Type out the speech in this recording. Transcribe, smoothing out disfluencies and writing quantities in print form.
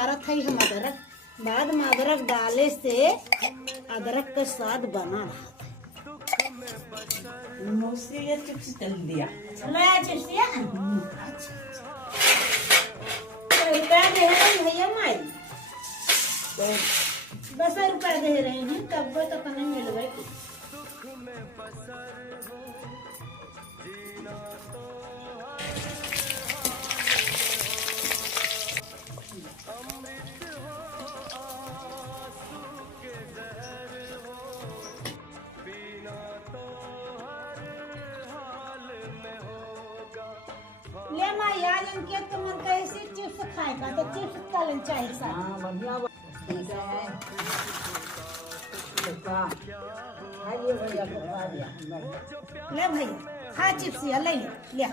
डालत है हम अदरक। बाद में अदरक डाले से अदरक का स्वाद बना रहा। मौसी ये चिप्स तल दिया। ले चिप्सिया। अच्छा तो रुपया दे रहे हैं भैया माई। तो 10 रुपया दे रहे हैं तब तक नहीं मिलवे की। ले माई आज इनके तो मन कैसे चिप्स खाएगा तो चिप्स तलन चाहिए साथ। हाँ बढ़िया ठीक है। देखा खाइए भैया को खा दिया। ले भैया खा चिप्स ले ले ले।